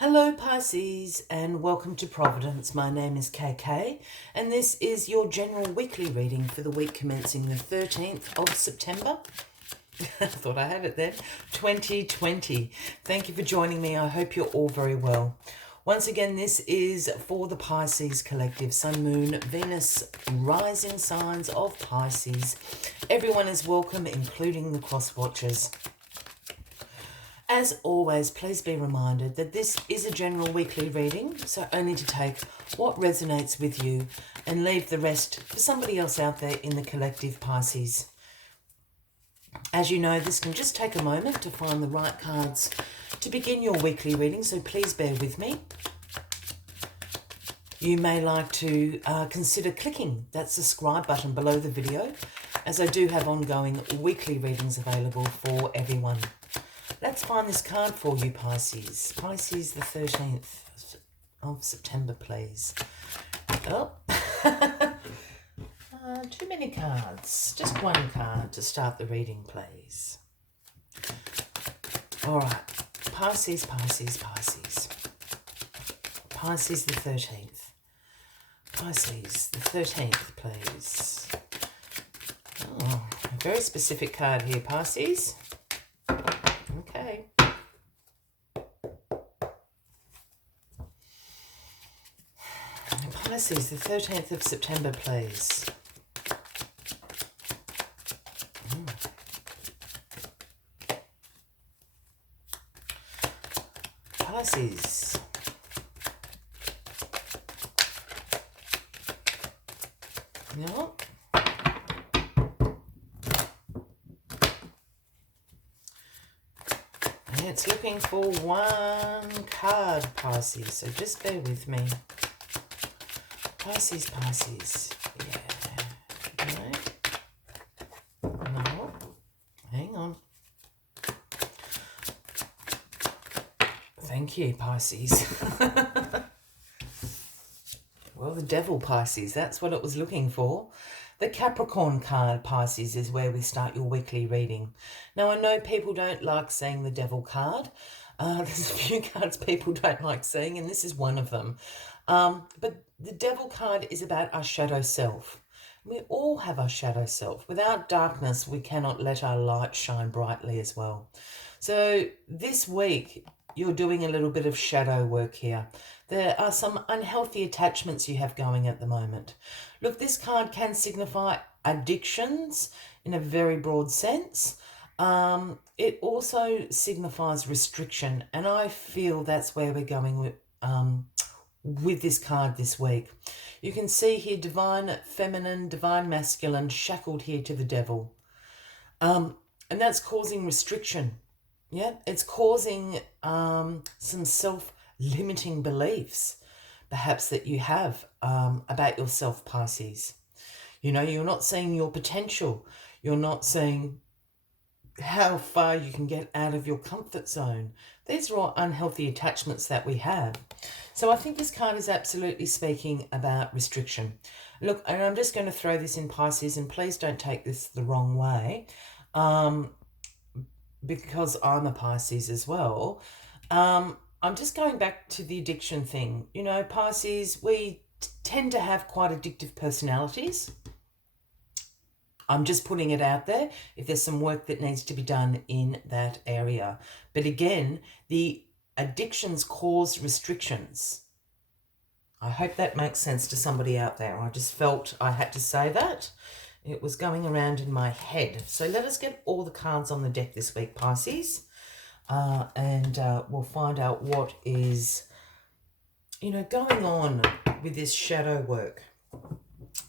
Hello Pisces and welcome to Providence. My name is KK and this is your general weekly reading for the week commencing the 13th of September. I thought I had it then. 2020. Thank you for joining me. I hope you're all very well. Once again, this is for the Pisces collective, Sun, Moon, Venus, rising signs of Pisces. Everyone is welcome, including the cross watchers. As always, please be reminded that this is a general weekly reading, so only to take what resonates with you and leave the rest for somebody else out there in the collective Pisces. As you know, this can just take a moment to find the right cards to begin your weekly reading, so please bear with me. You may like to consider clicking that subscribe button below the video, as I do have ongoing weekly readings available for everyone. Let's find this card for you, Pisces. Pisces, the 13th of September, please. Oh, too many cards. Just one card to start the reading, please. All right, Pisces, Pisces, Pisces. Pisces, the 13th. Pisces, the 13th, please. Oh, a very specific card here, Pisces. Okay. Pisces, the 13th of September, please. Pisces. No. It's looking for one card, Pisces, so just bear with me. Pisces, Pisces. Yeah. No. Hang on. Thank you, Pisces. Well, the Devil, Pisces, that's what it was looking for. The Capricorn card, Pisces, is where we start your weekly reading. Now, I know people don't like seeing the Devil card. There's a few cards people don't like seeing, and this is one of them. But the Devil card is about our shadow self. We all have our shadow self. Without darkness, we cannot let our light shine brightly as well. So this week, you're doing a little bit of shadow work here. There are some unhealthy attachments you have going at the moment. Look, this card can signify addictions in a very broad sense. It also signifies restriction, and I feel that's where we're going with this card this week. You can see here divine feminine, divine masculine, shackled here to the Devil. And that's causing restriction. Yeah, it's causing some self-limiting beliefs, perhaps, that you have about yourself, Pisces. You know, you're not seeing your potential. You're not seeing how far you can get out of your comfort zone. These are all unhealthy attachments that we have. So I think this card is absolutely speaking about restriction. Look, and I'm just going to throw this in, Pisces, and please don't take this the wrong way. Because I'm a Pisces as well, I'm just going back to the addiction thing. You know, Pisces, we tend to have quite addictive personalities. I'm just putting it out there if there's some work that needs to be done in that area. But again, the addictions cause restrictions. I hope that makes sense to somebody out there. I just felt I had to say that. It was going around in my head. So let us get all the cards on the deck this week, Pisces. And we'll find out what is, you know, going on with this shadow work.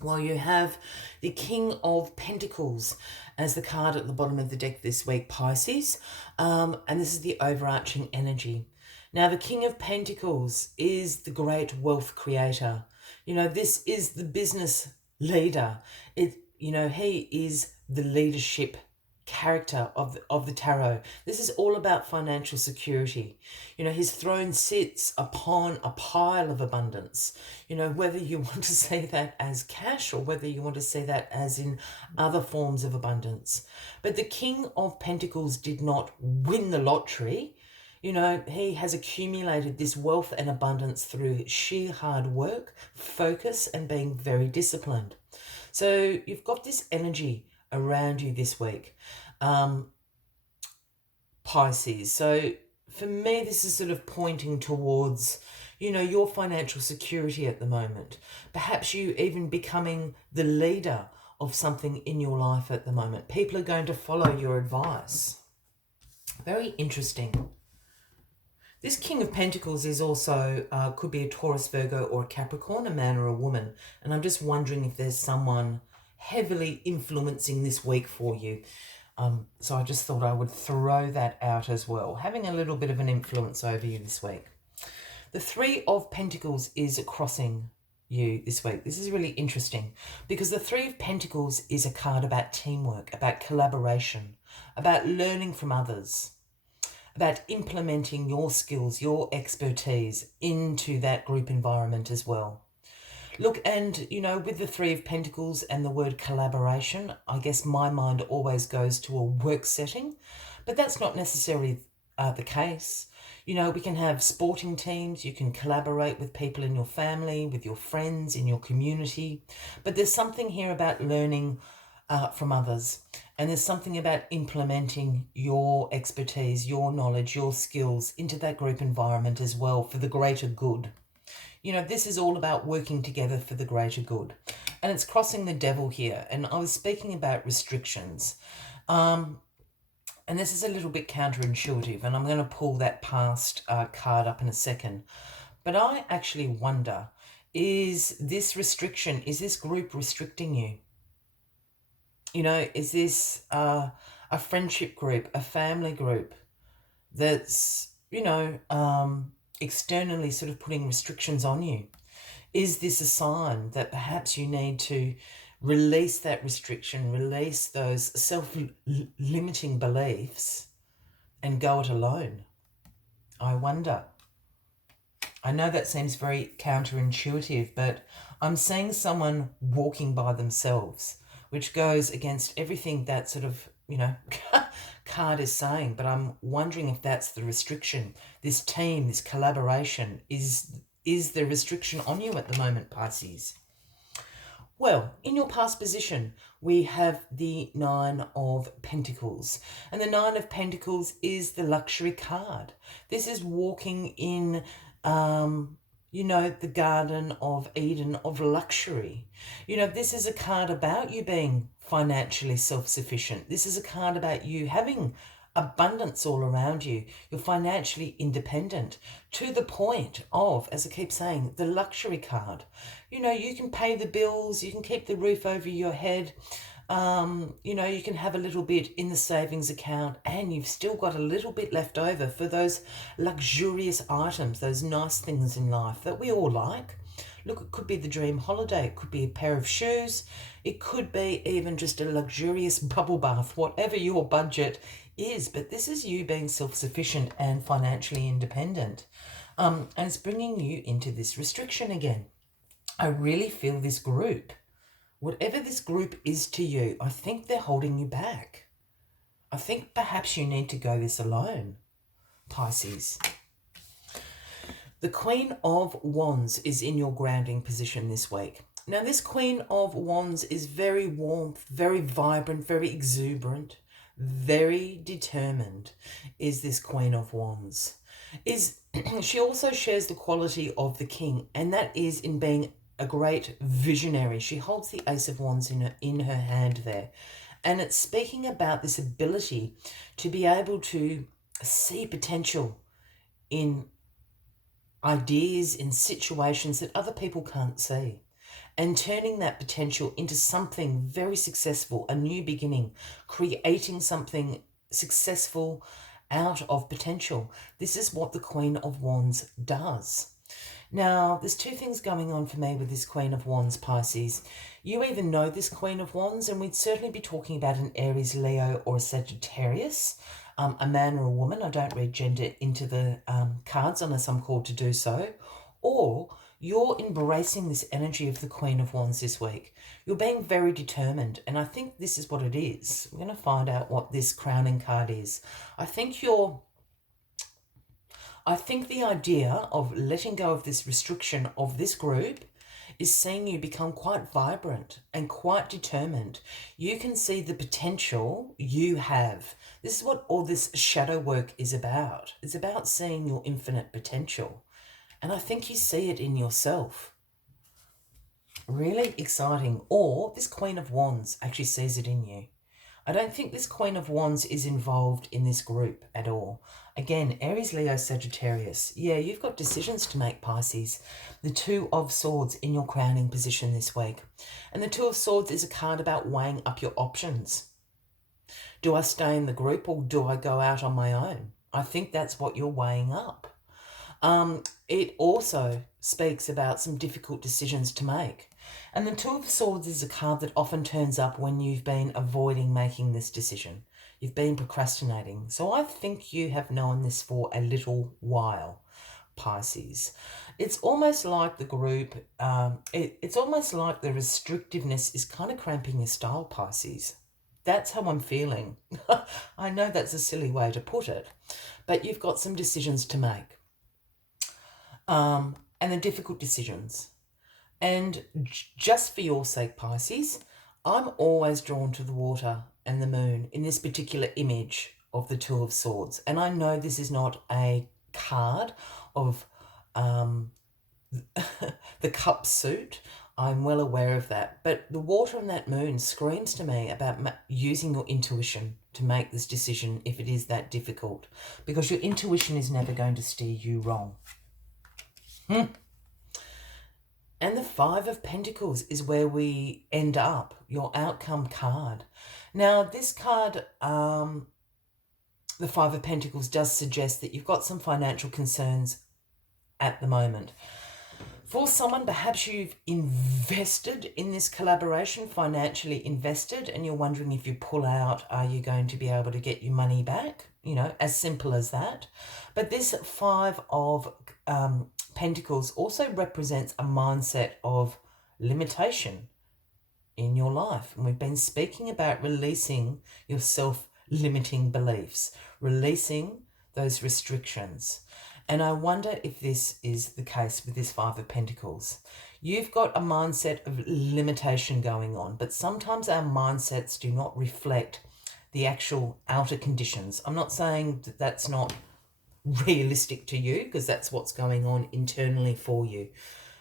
Well, you have the King of Pentacles as the card at the bottom of the deck this week, Pisces. And this is the overarching energy. Now, the King of Pentacles is the great wealth creator. You know, this is the business leader. You know, he is the leadership character of the tarot. This is all about financial security. You know, his throne sits upon a pile of abundance. You know, whether you want to say that as cash or whether you want to say that as in other forms of abundance. But the King of Pentacles did not win the lottery. You know, he has accumulated this wealth and abundance through sheer hard work, focus, and being very disciplined. So you've got this energy around you this week, um, Pisces. So for me, this is sort of pointing towards, you know, your financial security at the moment. Perhaps you even becoming the leader of something in your life at the moment. People are going to follow your advice. Very interesting. This King of Pentacles is also, could be a Taurus, Virgo, or a Capricorn, a man or a woman. And I'm just wondering if there's someone heavily influencing this week for you. So I just thought I would throw that out as well, having a little bit of an influence over you this week. The Three of Pentacles is crossing you this week. This is really interesting because the Three of Pentacles is a card about teamwork, about collaboration, about learning from others, about implementing your skills, your expertise into that group environment as well. Look, and, you know, with the Three of Pentacles and the word collaboration, I guess my mind always goes to a work setting, but that's not necessarily the case. You know, we can have sporting teams, you can collaborate with people in your family, with your friends, in your community, but there's something here about learning from others. And there's something about implementing your expertise, your knowledge, your skills into that group environment as well for the greater good. You know, this is all about working together for the greater good. And it's crossing the devil here. And I was speaking about restrictions. And this is a little bit counterintuitive. And I'm going to pull that past card up in a second. But I actually wonder, is this restriction, is this group restricting you? You know, is this a friendship group, a family group that's, you know, externally sort of putting restrictions on you? Is this a sign that perhaps you need to release that restriction, release those self-limiting beliefs and go it alone? I wonder. I know that seems very counterintuitive, but I'm seeing someone walking by themselves, which goes against everything that sort of, you know, card is saying. But I'm wondering if that's the restriction. This team, this collaboration, is the restriction on you at the moment, Pisces? Well, in your past position, we have the Nine of Pentacles. And the Nine of Pentacles is the luxury card. This is walking in, you know, the Garden of Eden of luxury. You know, this is a card about you being financially self-sufficient. This is a card about you having abundance all around you. You're financially independent to the point of, as I keep saying, the luxury card. You know, you can pay the bills, you can keep the roof over your head, you know, you can have a little bit in the savings account and you've still got a little bit left over for those luxurious items, those nice things in life that we all like. Look, it could be the dream holiday, it could be a pair of shoes, it could be even just a luxurious bubble bath, whatever your budget is. But this is you being self-sufficient and financially independent. And it's bringing you into this restriction again. I really feel this group, whatever this group is to you, I think they're holding you back. I think perhaps you need to go this alone, Pisces. The Queen of Wands is in your grounding position this week. Now, this Queen of Wands is very warm, very vibrant, very exuberant, very determined, is this Queen of Wands. She also shares the quality of the King, and that is in being a great visionary. She holds the Ace of Wands in her hand there. And it's speaking about this ability to be able to see potential in ideas, in situations that other people can't see, and turning that potential into something very successful, a new beginning, creating something successful out of potential. This is what the Queen of Wands does. Now, there's two things going on for me with this Queen of Wands, Pisces. You either know this Queen of Wands, and we'd certainly be talking about an Aries, Leo, or a Sagittarius, a man or a woman. I don't read gender into the cards unless I'm called to do so. Or you're embracing this energy of the Queen of Wands this week. You're being very determined, and I think this is what it is. We're going to find out what this crowning card is. I think you're I think the idea of letting go of this restriction of this group is seeing you become quite vibrant and quite determined. You can see the potential you have. This is what all this shadow work is about. It's about seeing your infinite potential. And I think you see it in yourself. Really exciting. Or this Queen of Wands actually sees it in you. I don't think this Queen of Wands is involved in this group at all. Again, Aries, Leo, Sagittarius. Yeah, you've got decisions to make, Pisces. The Two of Swords in your crowning position this week. And the Two of Swords is a card about weighing up your options. Do I stay in the group or do I go out on my own? I think that's what you're weighing up. It also speaks about some difficult decisions to make. And the Two of Swords is a card that often turns up when you've been avoiding making this decision. You've been procrastinating. So I think you have known this for a little while, Pisces. It's almost like the group, it's almost like the restrictiveness is kind of cramping your style, Pisces. That's how I'm feeling. I know that's a silly way to put it, but you've got some decisions to make. And the difficult decisions. And just for your sake, Pisces, I'm always drawn to the water and the moon in this particular image of the Two of Swords. And I know this is not a card of the cup suit. I'm well aware of that. But the water and that moon screams to me about using your intuition to make this decision if it is that difficult. Because your intuition is never going to steer you wrong. And the Five of Pentacles is where we end up, your outcome card. Now, this card, the Five of Pentacles, does suggest that you've got some financial concerns at the moment. For someone, perhaps you've invested in this collaboration, financially invested, and you're wondering if you pull out, are you going to be able to get your money back? You know, as simple as that. But this Five of Pentacles also represents a mindset of limitation in your life. And we've been speaking about releasing your self-limiting beliefs, releasing those restrictions. And I wonder if this is the case with this Five of Pentacles. You've got a mindset of limitation going on, but sometimes our mindsets do not reflect the actual outer conditions. I'm not saying that that's not realistic to you, because that's what's going on internally for you.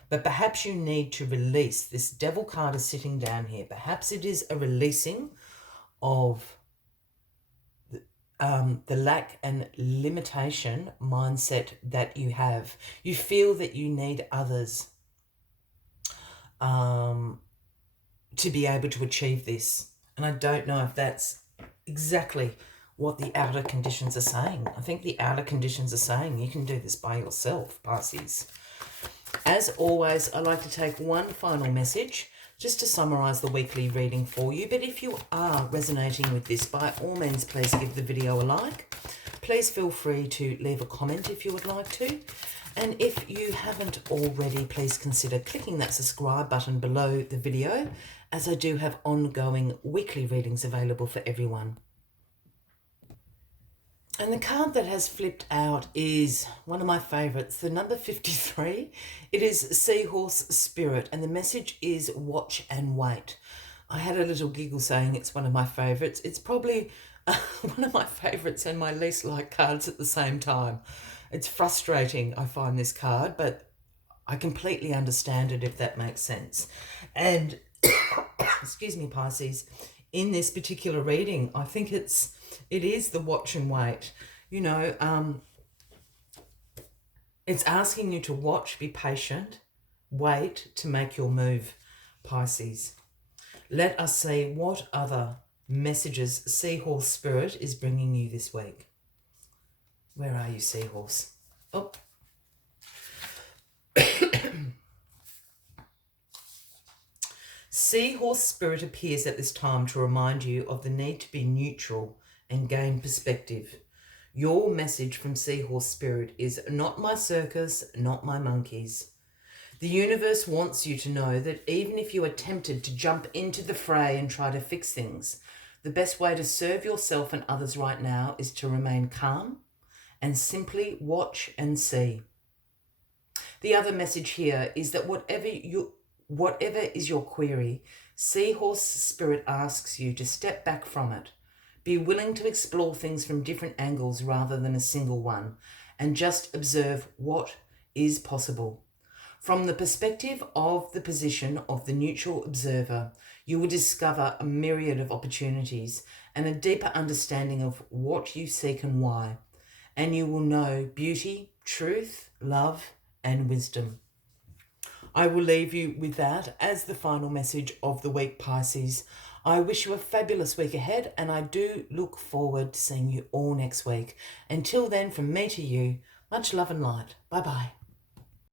But perhaps you need to release. This Devil card is sitting down here. Perhaps it is a releasing of the lack and limitation mindset that you have. You feel that you need others to be able to achieve this. And I don't know if that's exactly what the outer conditions are saying. I think the outer conditions are saying you can do this by yourself, Pisces. As always, I like to take one final message just to summarise the weekly reading for you. But if you are resonating with this, by all means, please give the video a like. Please feel free to leave a comment if you would like to. And if you haven't already, please consider clicking that subscribe button below the video, as I do have ongoing weekly readings available for everyone. And the card that has flipped out is one of my favourites, the number 53. It is Seahorse Spirit, and the message is watch and wait. I had a little giggle saying it's one of my favourites. It's probably one of my favourites and my least liked cards at the same time. It's frustrating, I find, this card, but I completely understand it, if that makes sense. And, excuse me, Pisces, in this particular reading, I think it is the watch and wait. You know, it's asking you to watch, be patient, wait to make your move, Pisces. Let us see what other messages Seahorse Spirit is bringing you this week. Where are you, Seahorse? Oh. Seahorse Spirit appears at this time to remind you of the need to be neutral and gain perspective. Your message from Seahorse Spirit is not my circus, not my monkeys. The universe wants you to know that even if you are tempted to jump into the fray and try to fix things, the best way to serve yourself and others right now is to remain calm and simply watch and see. The other message here is that whatever is your query, Seahorse Spirit asks you to step back from it. Be willing to explore things from different angles rather than a single one, and just observe what is possible. From the perspective of the position of the neutral observer, you will discover a myriad of opportunities and a deeper understanding of what you seek and why. And you will know beauty, truth, love, and wisdom. I will leave you with that as the final message of the week, Pisces. I wish you a fabulous week ahead, and I do look forward to seeing you all next week. Until then, from me to you, much love and light. Bye-bye.